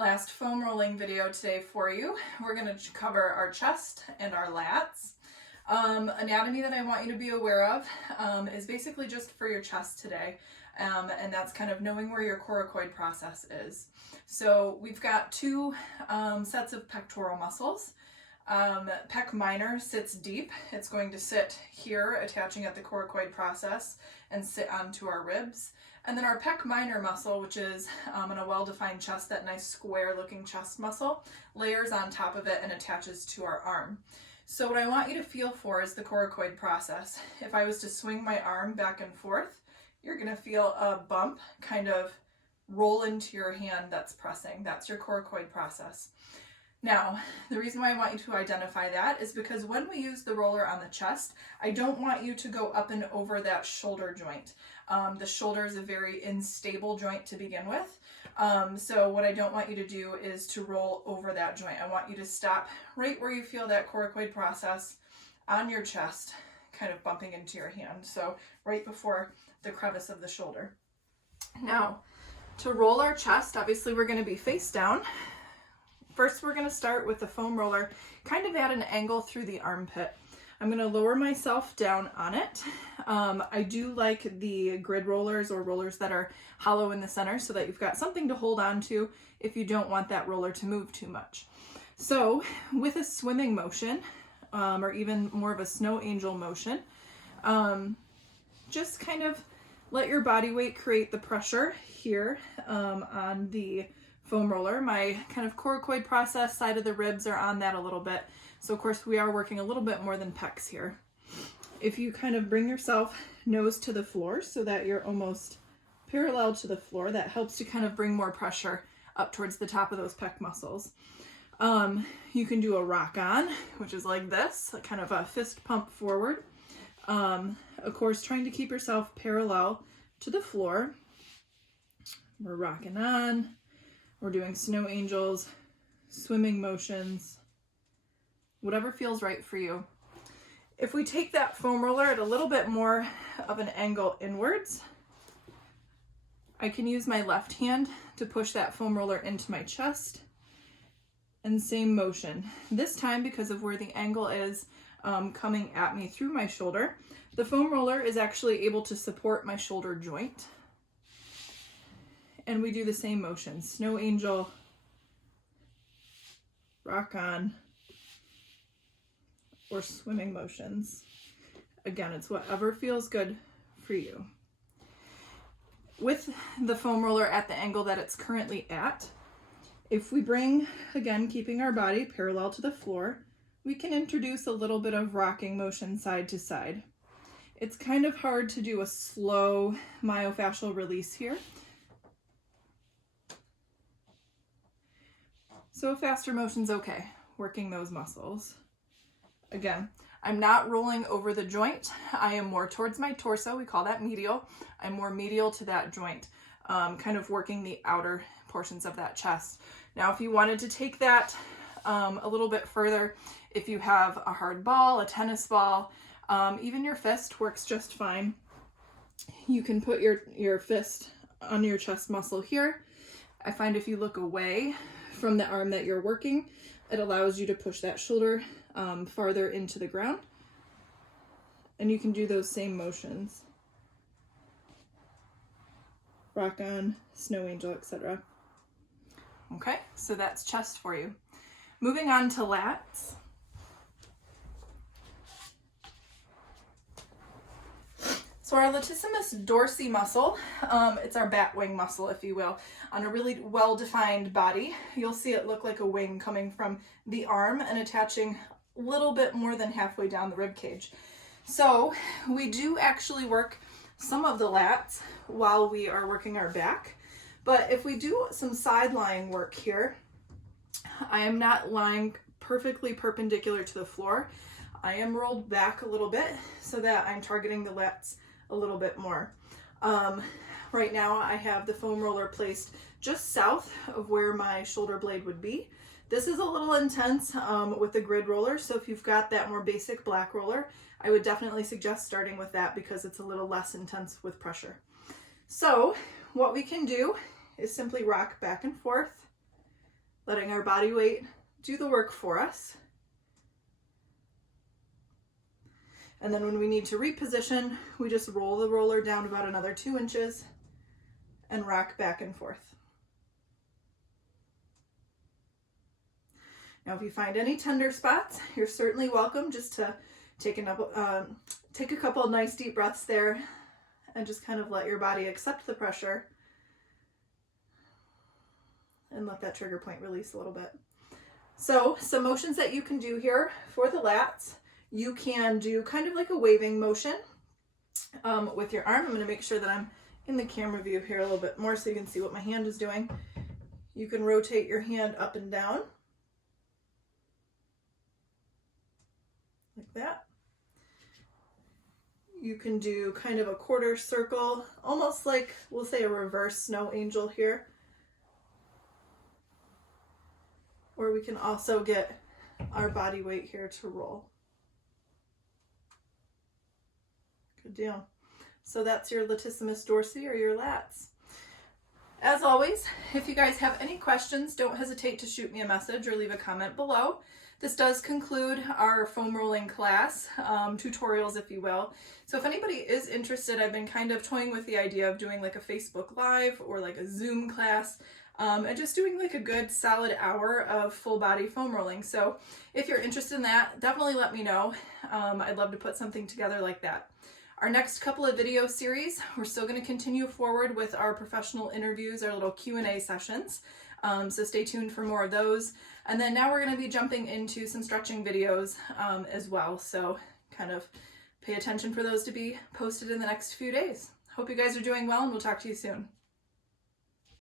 Last foam rolling video today for you. We're going to cover our chest and our lats. Anatomy that I want you to be aware of is basically just for your chest today, and that's kind of knowing where your coracoid process is. So we've got two sets of pectoral muscles. Pec minor sits deep. It's going to sit here, attaching at the coracoid process and sit onto our ribs. And then our pec minor muscle, which is in a well-defined chest, that nice square looking chest muscle, layers on top of it and attaches to our arm. So what I want you to feel for is the coracoid process. If I was to swing my arm back and forth, you're going to feel a bump kind of roll into your hand that's pressing. That's your coracoid process. Now, the reason why I want you to identify that is because when we use the roller on the chest, I don't want you to go up and over that shoulder joint. The shoulder is a very unstable joint to begin with. So what I don't want you to do is to roll over that joint. I want you to stop right where you feel that coracoid process on your chest, kind of bumping into your hand. So right before the crevice of the shoulder. Now, to roll our chest, obviously we're going to be face down. First, we're going to start with the foam roller kind of at an angle through the armpit. I'm going to lower myself down on it. I do like the grid rollers or rollers that are hollow in the center so that you've got something to hold on to if you don't want that roller to move too much. So with a swimming motion, or even more of a snow angel motion, just kind of let your body weight create the pressure here on the foam roller. My kind of coracoid process side of the ribs are on that a little bit. So of course we are working a little bit more than pecs here. If you kind of bring yourself nose to the floor so that you're almost parallel to the floor, that helps to kind of bring more pressure up towards the top of those pec muscles. You can do a rock on, which is like this, like kind of a fist pump forward. Of course, trying to keep yourself parallel to the floor. We're rocking on. We're doing snow angels, swimming motions, whatever feels right for you. If we take that foam roller at a little bit more of an angle inwards, I can use my left hand to push that foam roller into my chest, and same motion. This time, because of where the angle is coming at me through my shoulder, the foam roller is actually able to support my shoulder joint. And we do the same motion, snow angel, rock on, or swimming motions. Again, it's whatever feels good for you. With the foam roller at the angle that it's currently at, if we bring, again, keeping our body parallel to the floor, we can introduce a little bit of rocking motion side to side. It's kind of hard to do a slow myofascial release here. So a faster motion's okay, working those muscles. Again, I'm not rolling over the joint. I am more towards my torso. We call that medial. I'm more medial to that joint, kind of working the outer portions of that chest. Now, if you wanted to take that a little bit further, if you have a hard ball, a tennis ball, even your fist works just fine. You can put your fist on your chest muscle here. I find if you look away from the arm that you're working, it allows you to push that shoulder farther into the ground, and you can do those same motions. Rock on, snow angel, etc. Okay, so that's chest for you. Moving on to lats. So our latissimus dorsi muscle, it's our bat wing muscle, if you will, on a really well-defined body. You'll see it look like a wing coming from the arm and attaching a little bit more than halfway down the rib cage. So we do actually work some of the lats while we are working our back, but if we do some side lying work here, I am not lying perfectly perpendicular to the floor. I am rolled back a little bit so that I'm targeting the lats a little bit more. Right now I have the foam roller placed just south of where my shoulder blade would be. This is a little intense with the grid roller, so if you've got that more basic black roller, I would definitely suggest starting with that because it's a little less intense with pressure. So what we can do is simply rock back and forth letting our body weight do the work for us. And then when we need to reposition, we just roll the roller down about another 2 inches and rock back and forth. Now, if you find any tender spots, you're certainly welcome just to take a couple of nice deep breaths there and just kind of let your body accept the pressure and let that trigger point release a little bit. So some motions that you can do here for the lats. You can do kind of like a waving motion with your arm. I'm going to make sure that I'm in the camera view here a little bit more so you can see what my hand is doing. You can rotate your hand up and down like that. You can do kind of a quarter circle, almost like, we'll say, a reverse snow angel here. Or we can also get our body weight here to roll. Good deal. So that's your latissimus dorsi, or your lats. As always, if you guys have any questions, don't hesitate to shoot me a message or leave a comment below. This does conclude our foam rolling class, tutorials if you will. So if anybody is interested, I've been kind of toying with the idea of doing like a Facebook Live or like a Zoom class, and just doing like a good solid hour of full body foam rolling. So if you're interested in that, definitely let me know. I'd love to put something together like that. Our next couple of video series, we're still going to continue forward with our professional interviews, our little Q&A sessions. So stay tuned for more of those. And then now we're going to be jumping into some stretching videos as well. So kind of pay attention for those to be posted in the next few days. Hope you guys are doing well, and we'll talk to you soon.